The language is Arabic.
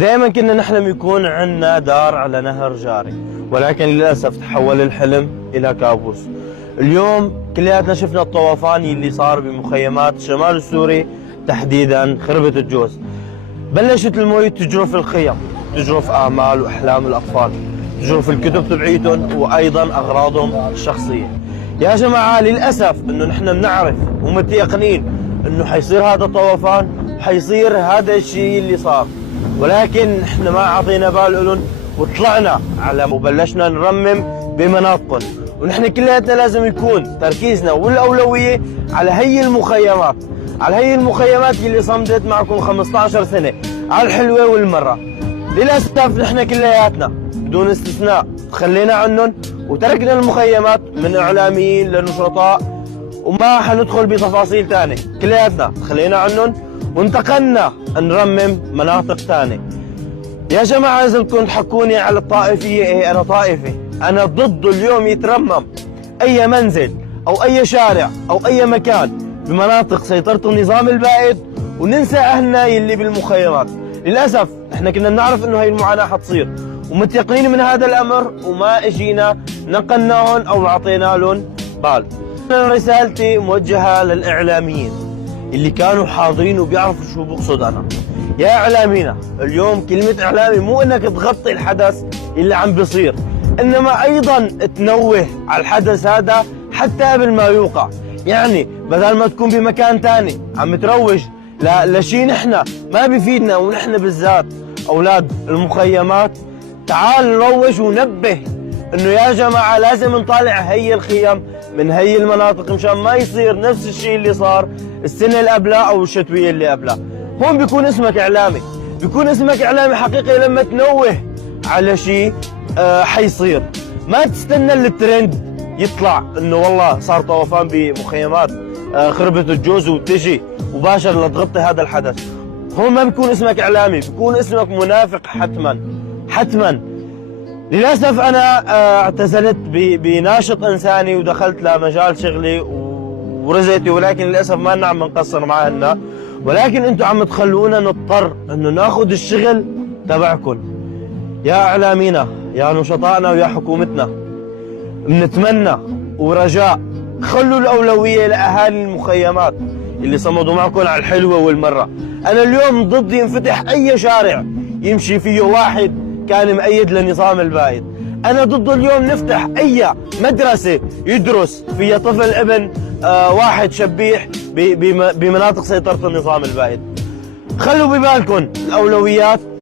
دائما كنا نحلم يكون عندنا دار على نهر جاري، ولكن للأسف تحول الحلم إلى كابوس. اليوم كلياتنا شفنا الطوفان اللي صار بمخيمات شمال السوري، تحديدا خربة الجوز. بلشت المي تجرف الخيم، تجرف آمال وأحلام الأطفال، تجرف الكتب تبعيتهم وأيضا أغراضهم الشخصية. يا جماعة للأسف إنه نحن بنعرف ومتيقنين إنه حيصير هذا الطوفان وحيصير هذا الشيء اللي صار، ولكن نحن ما عطينا بال لهم وطلعنا على وبلشنا نرمم بمناطقهم. ونحن كلياتنا لازم يكون تركيزنا والأولوية على هي المخيمات، على هي المخيمات اللي صمدت معكم 15 سنة على الحلوة والمرة. للأسف نحن كلياتنا بدون استثناء تخلينا عنهم وتركنا المخيمات، من إعلاميين لنشطاء، وما حندخل بتفاصيل تانية. كلياتنا تخلينا عنهم وانتقلنا نرمم مناطق تانية. يا جماعة إذا بدكم تحكوني على الطائفية، إيه أنا طائفي، أنا ضد اليوم يترمم أي منزل أو أي شارع أو أي مكان بمناطق سيطرة النظام البائد وننسى أهلنا يلي بالمخيمات. للأسف احنا كنا نعرف إنه هاي المعاناة حتصير ومتيقنين من هذا الأمر، وما إجينا نقلناهم أو أعطينا لهم بال. رسالتي موجهة للإعلاميين اللي كانوا حاضرين وبيعرفوا شو بقصد أنا. يا إعلامينا، اليوم كلمة إعلامي مو إنك تغطي الحدث اللي عم بيصير، إنما أيضا تنوه على الحدث هذا حتى قبل ما يوقع. يعني بدل ما تكون بمكان تاني عم تروج لشيء نحن ما بيفيدنا، ونحن بالذات أولاد المخيمات، تعال نروج وننبه إنه يا جماعة لازم نطالع هي الخيم من هي المناطق مشان ما يصير نفس الشيء اللي صار السنة اللي قبلها أو الشتوية اللي قبلها. هون بيكون اسمك إعلامي، بيكون اسمك إعلامي حقيقي لما تنوه على شيء حيصير. ما تستنى الترند يطلع إنه والله صار طوفان بمخيمات خربة الجوز وتجي وباشر لتغطي هذا الحدث. هون ما بيكون اسمك إعلامي، بيكون اسمك منافق حتما حتما. للأسف أنا اعتزلت بناشط إنساني ودخلت لمجال شغلي ورزقتي، ولكن للأسف ما عم نقصر معهن، ولكن أنتم عم تخلونا نضطر إنه ناخذ الشغل تبعكم. يا إعلامينا، يا نشطائنا، ويا حكومتنا، بنتمنى ورجاء خلوا الأولوية لأهالي المخيمات اللي صمدوا معكم على الحلوة والمرة. أنا اليوم ضد ينفتح أي شارع يمشي فيه واحد كان مؤيد للنظام البائد. أنا ضد اليوم نفتح أي مدرسة يدرس فيها طفل ابن واحد شبيح بمناطق سيطرة النظام البائد. خلوا ببالكم الأولويات.